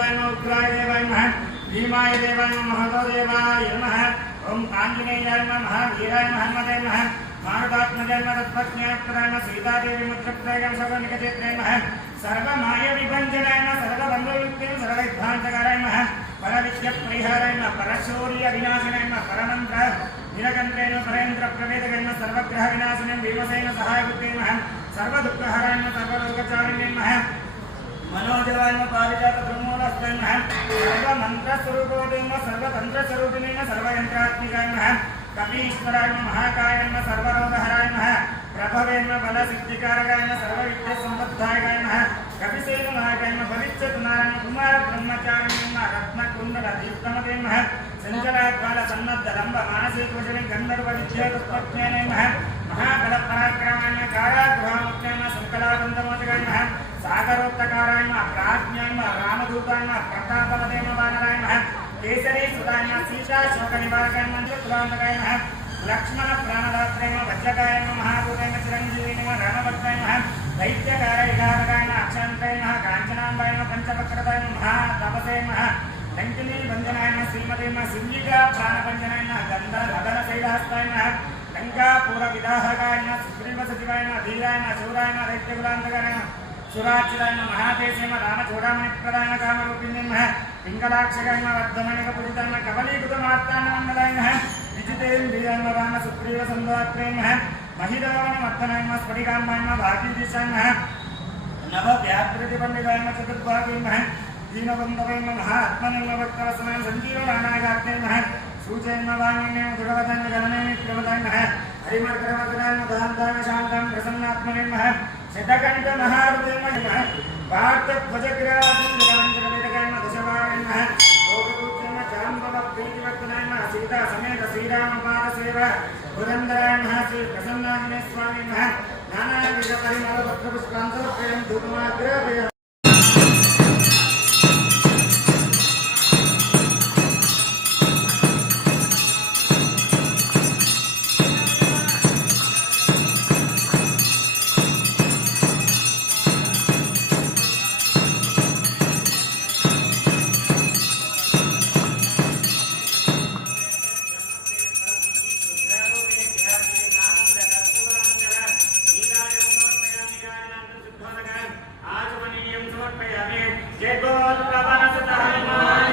देवाय नमः उग्राय देवाय नमः भीमाय देवाय नमः महदेवाय नमः ओम आंजनेयाय नमः महावीराय नमः हनुमते नमः मारुतात्मजाय नमः तत्पत्न्यात्मजाय नमः सीतादेवी मुद्रप्राय नमः सर्वनिकटेत्राय नमः सर्वमाय विभञ्जनाय नमः सर्वबन्धुविद्याय सर्वविद्वान्तकाराय नमः परविद्यापरिहाराय नमः परशौर्य विनाशनाय नमः परमन्त्र नीलकण्ठेन परेन्द्र प्रवेदकाय नमः सर्वग्रह विनाशनाय भीमसेन सहायकृते नमः सर्वदुःखहराय नमः सर्वलोकचारिणे नमः मनोजवाय नमः पारिजात ब्रह्मोदस्ताय नमः सर्वमन्त्रस्वरूपोदे नमः सर्वतन्त्रस्वरूपिणे नमः सर्वयन्त्रात्मिकाय नमः कपीश्वराय नमः महाकाय नमः सर्वरोगहराय नमः प्रभवे नमः बलसिद्धिकारकाय नमः सर्वविद्यासम्पद्धायकाय नमः कपिसेननायकाय नमः भविष्यतुनारायण कुमार ब्रह्मचारिणे नमः रत्नकुण्डलदीप्तमते नमः सञ्जलाद्वालसन्नद्धलम्ब मानसिकवचने गन्धर्वविद्यातत्त्वज्ञाय नमः महाबलपराक्रमाय नमः कारागृहामुख्याय नमः संकलाबन्धमोचकाय नमः सागरोक्तकाराय नमः प्राज्ञाय नमः रामदूताय नमः प्रतापवते नमः वानराय नमः केसरी सुधाय नमः सीता शोकनिवारकाय नमः तुलान्तकाय नमः लक्ष्मण प्राणदात्रे नमः वज्रकाय नमः महाभूताय नमः चिरञ्जीवी नमः रामभक्ताय नमः दैत्यकार इलाहकाय नमः अक्षान्ताय नमः काञ्चनाम्बाय नमः पंचवक्रताय नमः महातपसे नमः लङ्किनी भञ्जनाय नमः श्रीमते नमः सिंहिका प्राणभञ्जनाय नमः गन्धर्वगनशैलहस्ताय नमः लङ्कापूरविदाहकाय नमः सुग्रीवसचिवाय नमः धीराय नमः शूराय नमः दैत्यकुलान्तकाय नमः सुराचिताय नमः महातेजे नमः रामचूडामणिप्रदाय कामरूपिणे नमः पिङ्गलाक्षकाय नमः वर्धमणिकपूजिताय नमः कबलीकृतमार्ताय नमः मङ्गलाय नमः विजितेन्द्रियाय नमः रामसुग्रीवसन्धात्रे नमः महिदावनमर्दनाय नमः स्फटिकाम्बाय नमः भागीदिशाय नमः नवव्याकृतिपण्डिताय नमः चतुर्भागे नमः दीनबन्धवे नमः आत्मने नमः भक्तवत्सलाय सञ्जीवनानायकार्ते नमः सूचय नमः वाङ्मये दृढवताय नमः गणने मित्रवताय नमः हरिमर्करवदनाय नमः दान्ताय शान्तां प्रसन्नात्मने नमः शतकण्ठ महारुते नमः पार्थध्वजग्रासं जगवञ्जनवेदकाय नमः दशवाय नमः लोकपूज्य नमः जाम्बवप्रीतिवर्धनाय नमः सीता समेत श्रीरामपादसेवा पुरन्दराय नमः श्री प्रसन्नाञ्जनेय स्वामी नमः नानाविधपरिमलपत्रपुष्पान् समर्पयामि धूपमाग्रापयामि जय बोल पवन सुत हनुमान